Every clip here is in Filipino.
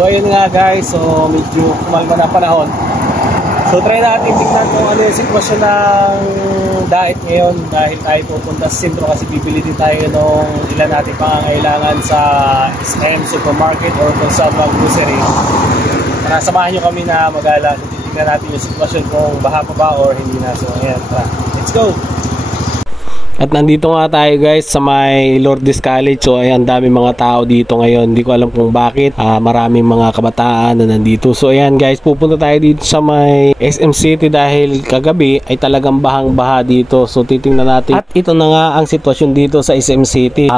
So ayun nga guys, so medyo kumalma na panahon. So try natin tingnan kung ano yung sitwasyon ng diet ngayon dahil tayo pupunta sa sentro kasi bibili din tayo nung ilan natin pangangailangan sa SM Supermarket or kung sa mga grocery. Samahan nyo kami na mag-ala. Tingnan natin yung sitwasyon kung baha pa ba or hindi na. So ayan, tara, let's go! At nandito nga tayo guys sa may Lourdes College. So ayan, dami mga tao dito ngayon. Hindi ko alam kung bakit. Maraming mga kabataan na nandito. So ayan guys, pupunta tayo dito sa may SM City dahil kagabi ay talagang bahang-baha dito. So titingnan natin. At ito na nga ang sitwasyon dito sa SM City.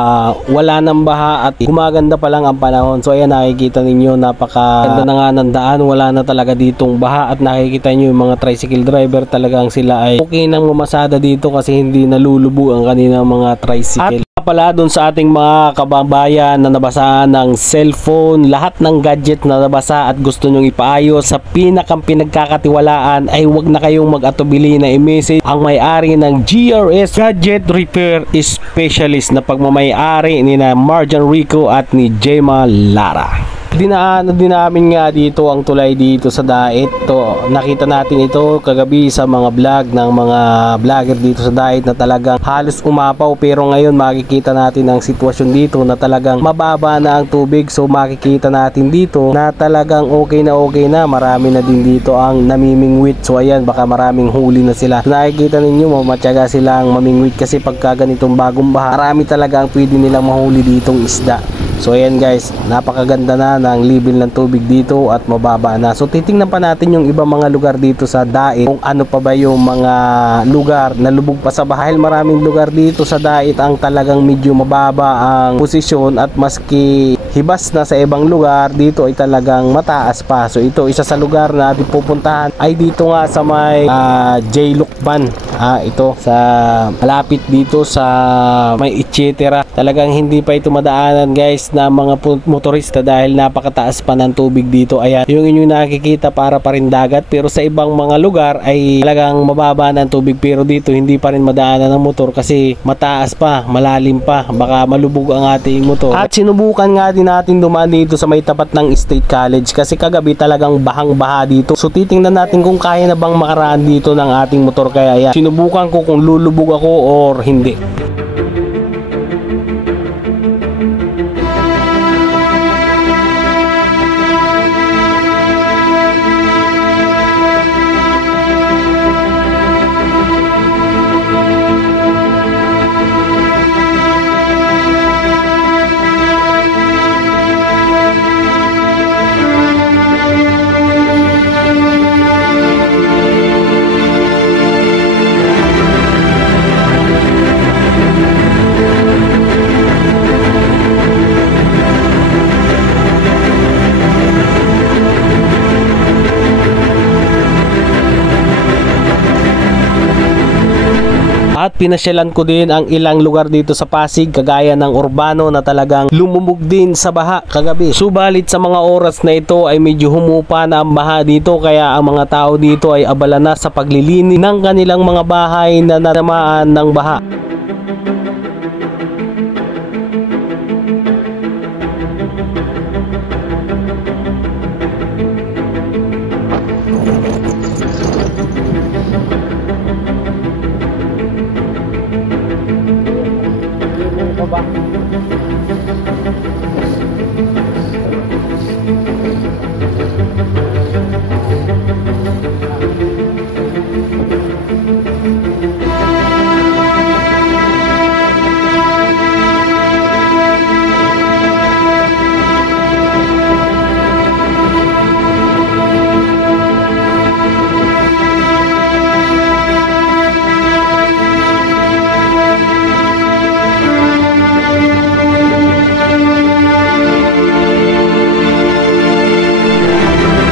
Wala nang baha at gumaganda pa lang ang panahon. So ayan, nakikita ninyo, napakaganda na nga ng daan. Wala na talaga ditong baha at nakikita nyo yung mga tricycle driver, talagang sila ay okay nang mamasada dito kasi hindi nalulubo ang kanilang mga tricycle. At pala dun sa ating mga kababayan na nabasa ng cellphone, lahat ng gadget na nabasa at gusto nyong ipaayos sa pinagkakatiwalaan, ay wag na kayong mag-atubili na i-message ang may-ari ng GRS Gadget Repair Specialist na pagmamay-ari ni na Marjan Rico at ni Gemma Lara. Dinaanan din namin nga dito ang tulay dito sa Dait. To, nakita natin ito kagabi sa mga vlog ng mga vlogger dito sa Dait na talagang halos umapaw, pero ngayon makikita natin ang sitwasyon dito na talagang mababa na ang tubig. So makikita natin dito na talagang okay na, marami na din dito ang namimingwit. So ayan, baka maraming huli na sila. So, nakikita ninyo, mamatyaga silang mamingwit kasi pagka ganitong bagong baha, marami talaga ang pwede nilang mahuli ditong isda. So ayan guys, napakaganda na ng level ng tubig dito at mababa na. So titingnan pa natin yung ibang mga lugar dito sa Dait, kung ano pa ba yung mga lugar na lubog pa sa baha. Maraming lugar dito sa Dait ang talagang medyo mababa ang posisyon at maski hibas na sa ibang lugar, dito ay talagang mataas pa. So ito, isa sa lugar na ating pupuntahan ay dito nga sa may J. Lukban. Ito sa malapit dito sa may Etcetera. Talagang hindi pa ito madaanan guys na mga motorista dahil napakataas pa ng tubig dito. Ayan, yung inyong nakikita para pa rin dagat, pero sa ibang mga lugar ay talagang mababa ng tubig, pero dito hindi pa rin madaanan ng motor kasi mataas pa, malalim pa, baka malubog ang ating motor. At sinubukan nga din natin dumaan dito sa may tapat ng State College kasi kagabi talagang bahang-baha dito. So titingnan natin kung kaya na bang makaraan dito ng ating motor. Kaya ayan, sinubukan ko kung lulubog ako or hindi. At pinasyalan ko din ang ilang lugar dito sa Pasig, kagaya ng Urbano na talagang lumubog din sa baha kagabi. Subalit sa mga oras na ito ay medyo humupa na ang baha dito, kaya ang mga tao dito ay abala na sa paglilinis ng kanilang mga bahay na natamaan ng baha.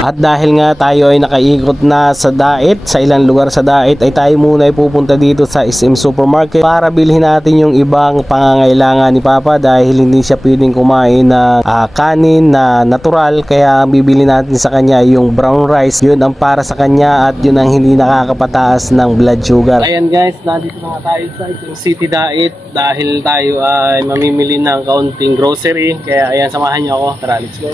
At dahil nga tayo ay nakaikot na sa Dait, sa ilang lugar sa Dait, ay tayo muna ay pupunta dito sa SM Supermarket para bilhin natin yung ibang pangangailangan ni Papa dahil hindi siya pwedeng kumain na kanin na natural, kaya bibili natin sa kanya yung brown rice. Yun ang para sa kanya at yun ang hindi nakakapataas ng blood sugar. Ayan guys, nandito na tayo sa City Dait dahil tayo ay mamimili ng kaunting grocery, kaya ayan, samahan niyo ako. Tara, let's go.